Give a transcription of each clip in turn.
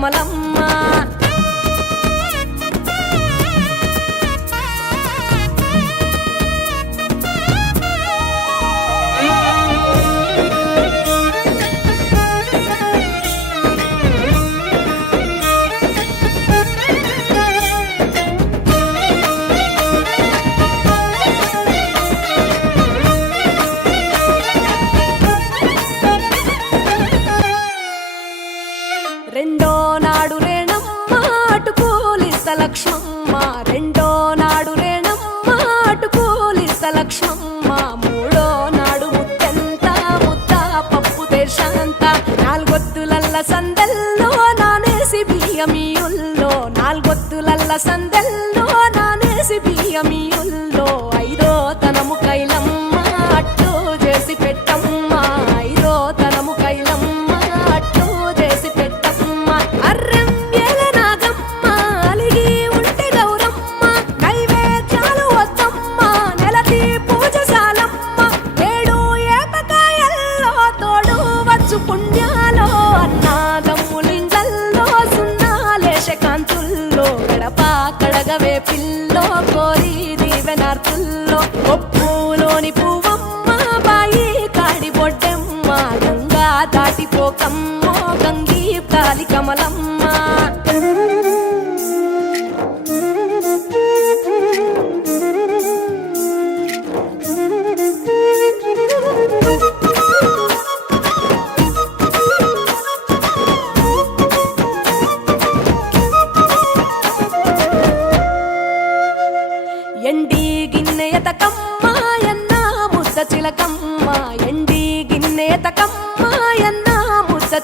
కమలమ్మ. నాలుగొత్తులల్ల సందెల్లో నానేసి బియ్యమీయుల్లో ఐదో తనము కైలమ్మ అట్టు చేసి పెట్టమ్మ. ఐదో తనము కైలమ్మ అట్టు చేసి పెట్టమ్మ. అర్రం ఏల నాగమ్మ అలిగి ఉంటే గౌరమ్మ. నైవేద్యాలు వద్దమ్మ నెలతి పూజశాలమ్మ ఏడు ఏపకాయల్లో తోడు వచ్చుకుంటు ఒప్పులోని పువ్వమ్మ బాయి కాడి బొడ్డెమ్మ గంగా దాటిపోకమ్మ గంగీ కాలి కమలమ్మ.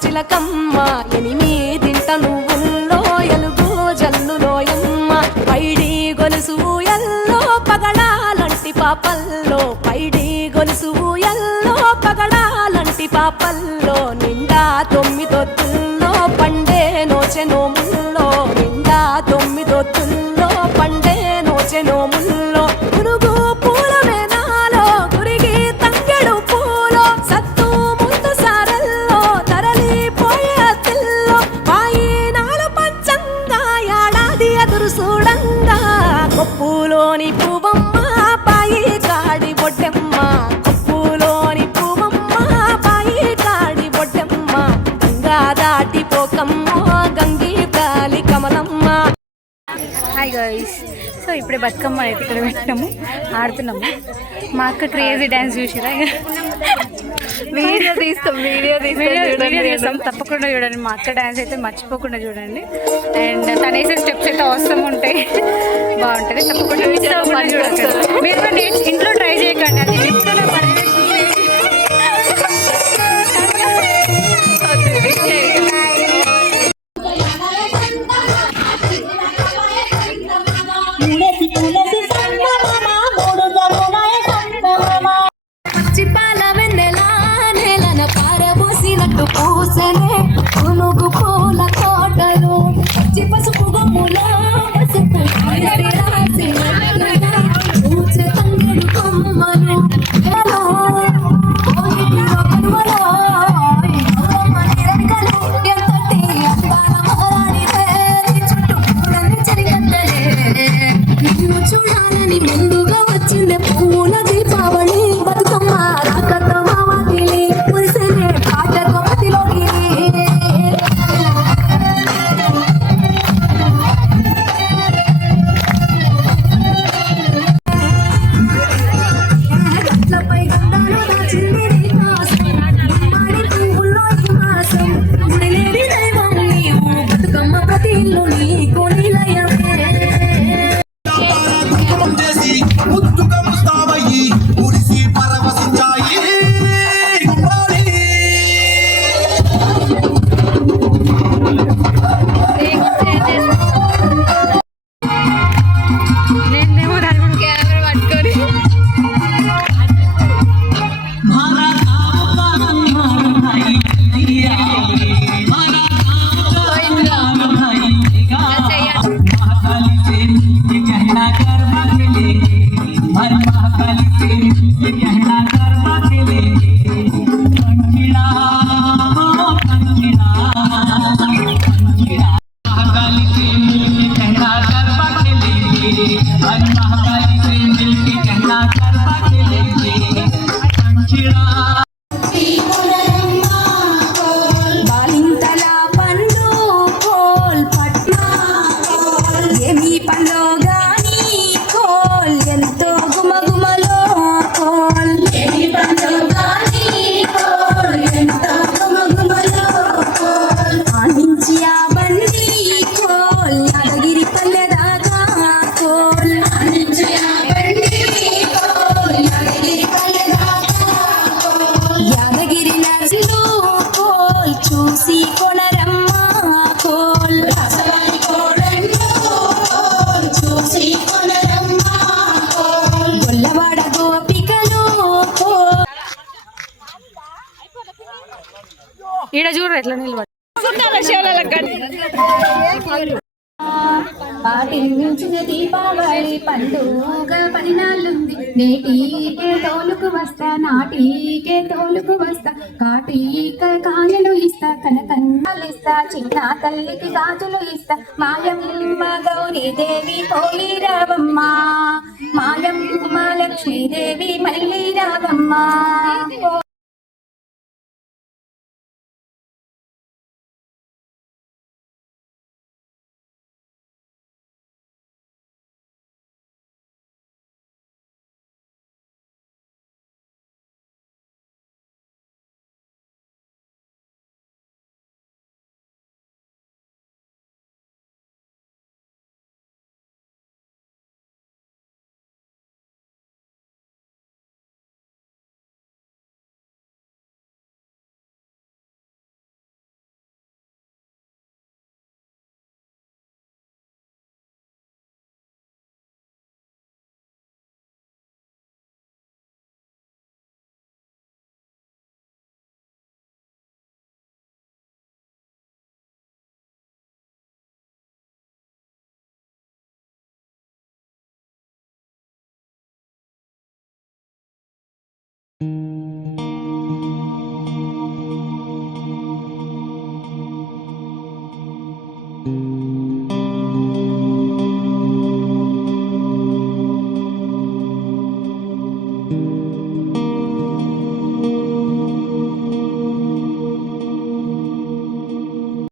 చిలకమ్మ ఎనిమిదింట నువ్వుల్లో ఎలుగు జల్లులోయమ్మ పైడి గొలుసు ఎల్లో పగడాలంటి పాపల్లో. పైడి గొలుసు ఎల్లో పగడాలంటి పాపల్లో. నిండా తొమ్మిదొత్తుల్లో పండే నోచె నోముల్లో. నిండా తొమ్మిదొత్తుల్లో పండే నోచె హాయ్ గైస్ సో ఇప్పుడే బతుకమ్మ అయితే ఇక్కడ పెట్టినాము. ఆడుతున్నాము. మా అక్క క్రేజీ డ్యాన్స్ చూసిరా? వీడియో తీస్తాం వీడియో వీడియో చేస్తాం తప్పకుండా చూడండి. మా అక్క డ్యాన్స్ అయితే మర్చిపోకుండా చూడండి. అండ్ తన వేసే స్టెప్స్ అయితే అవసరం ఉంటాయి బాగుంటుంది. తప్పకుండా మీరు ఇంట్లో ట్రై చేయకండి అది. నిలబడి పాటించిన దీపావళి పండుగ పదినాళ్ళుంది నేటికే తోలుకు వస్తా నాటికే తోలుకు వస్తా. కాటిక కాయలు ఇస్తా కనకన్నాలు ఇస్తా చిన్న తల్లికి గాజులు ఇస్తా. మాయమ్మ గౌరీదేవి పోయి రావమ్మ మాయమ్మ లక్ష్మీదేవి మళ్ళీ రావమ్మ.